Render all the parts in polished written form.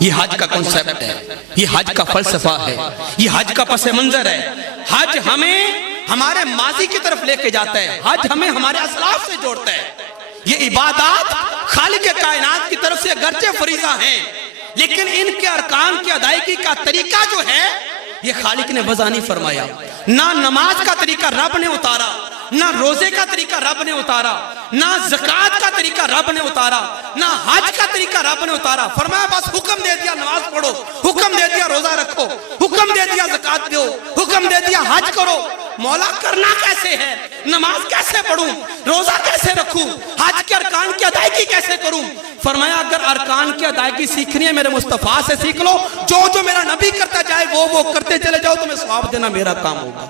یہ حج کا کنسپٹ ہے، یہ حج کا فلسفہ ہے، یہ حج کا پس منظر ہے۔ حج ہمیں ہمارے ماضی کی طرف لے کے جاتا ہے، حج ہمیں ہمارے اسلاف سے جوڑتا ہے۔ یہ عبادات خالق کائنات کی طرف سے اگرچہ فریضہ ہیں، لیکن ان کے ارکان کی ادائیگی کا طریقہ جو ہے یہ خالق نے وضع نہیں فرمایا۔ نہ نماز کا طریقہ رب نے اتارا، نہ روزے کا طریقہ رب نے اتارا، نہ زکوٰۃ کا طریقہ رب نے اتارا، نہ حج کا طریقہ رب نے اتارا۔ فرمایا بس حکم دے دیا نماز پڑھو، حکم دے دیا روزہ رکھو، حکم دے دیا زکوٰۃ دو، حکم دے دیا حج کرو۔ مولا کرنا کیسے ہے؟ نماز کیسے پڑھوں؟ روزہ کیسے رکھوں؟ حج کے ارکان کی ادائیگی کیسے کروں؟ فرمایا اگر ارکان کی ادائیگی سیکھنی ہے میرے مصطفیٰ سے سیکھ لو، جو میرا نبی کرتا جائے وہ کرتے چلے جاؤ، تمہیں ثواب دینا میرا کام ہوگا۔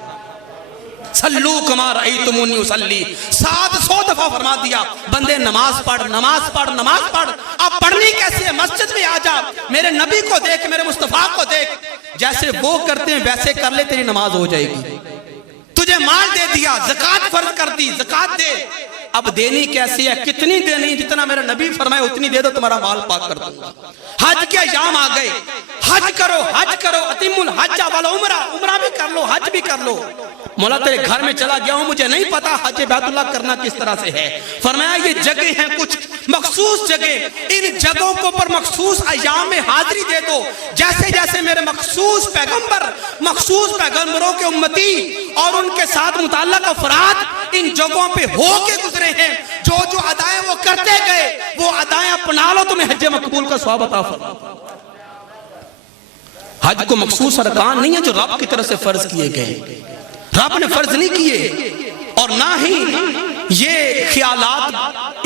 صلو کما رأیتمونی اصلی، 700 دفعہ فرما دیا بندے نماز پڑھ نماز پڑھ نماز پڑھ۔ اب پڑھنی کیسے ہے؟ مسجد میں آ جا، میرے نبی کو دیکھ، میرے مصطفیٰ کو دیکھ، جیسے وہ کرتے ہیں ویسے کر لے، تیری نماز ہو جائے گی۔ تجھے مال دے دیا، زکوٰۃ فرض کر دی، زکوٰۃ دے۔ اب دینی کیسی ہے؟ کتنی دینی؟ جتنا میرا نبی فرمائے اتنی دے دو، تمہارا مال پاک کر دوں گا۔ حج کے ایام آ گئے، حج کرو حج کرو، اتم الحج والعمرہ، عمرہ بھی کر لو حج بھی کر لو۔ مولا تیرے گھر میں چلا گیا ہوں، مجھے نہیں پتا حج بیت اللہ کرنا کس طرح سے ہے۔ فرمایا یہ جگہ ہیں کچھ مخصوص جگہ، ان جگہوں کو پر مخصوص ایام میں حاضری دے دو، جیسے جیسے میرے مخصوص پیغمبروں کے امتی اور ان کے ساتھ متعلق افراد ان جگہوں پہ ہو کے گزرے ہیں، جو ادائیں وہ کرتے گئے وہ ادائیں اپنا لو، تمہیں حج مقبول کا ثواب عطا فرما۔ حج کو مخصوص ارکان نہیں ہے جو رب کی طرف سے فرض کیے گئے، رب نے فرض نہیں کیے، اور نہ ہی یہ خیالات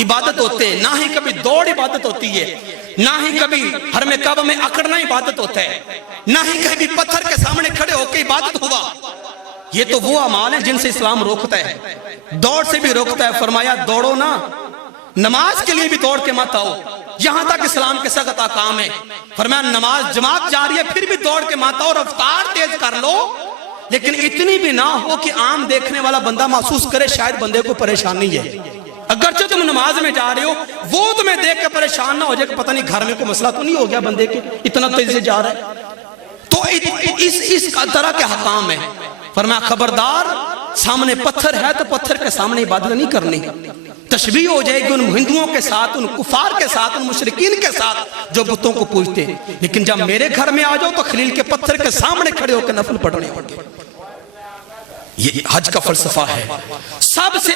عبادت ہوتے ہیں، نہ ہی کبھی دوڑ عبادت ہوتی ہے، نہ ہی کبھی حرم کعبہ میں اکڑنا عبادت ہوتا ہے، نہ ہی کبھی پتھر کے سامنے کھڑے ہو کے عبادت ہوا۔ یہ تو وہ اعمال ہیں جن سے اسلام روکتا ہے، دوڑ سے بھی روکتا ہے۔ فرمایا دوڑو نا، نماز کے لیے بھی دوڑ کے مت آؤ، یہاں تک اسلام کے سخت احکام ہے۔ فرمایا نماز جماعت جاری ہے پھر بھی دوڑ کے مت آؤ، رفتار تیز کر لو، لیکن اتنی بھی نہ ہو کہ عام دیکھنے والا بندہ محسوس کرے شاید بندے کو پریشانی ہے۔ اگرچہ تم نماز میں جا رہے ہو، وہ تمہیں دیکھ کے پریشان نہ ہو جائے کہ پتہ نہیں گھر میں کوئی مسئلہ تو نہیں ہو گیا بندے کے، اتنا تیزی سے جا رہا ہے۔ تو اس طرح کے حکام ہیں۔ فرمایا خبردار، سامنے پتھر ہے تو پتھر کے سامنے عبادت نہیں کرنی۔ تشبیہ ہو جائے گی ان ہندوؤں کے ساتھ، ان کفار کے ساتھ، ان مشرکین کے ساتھ جو بتوں کو پوجتے ہیں، لیکن جب میرے گھر میں آ جاؤ تو خلیل کے پتھر کے سامنے کھڑے ہو کے نفل پڑھنے پڑتے۔ یہ حج کا فلسفہ ہے۔ سب سے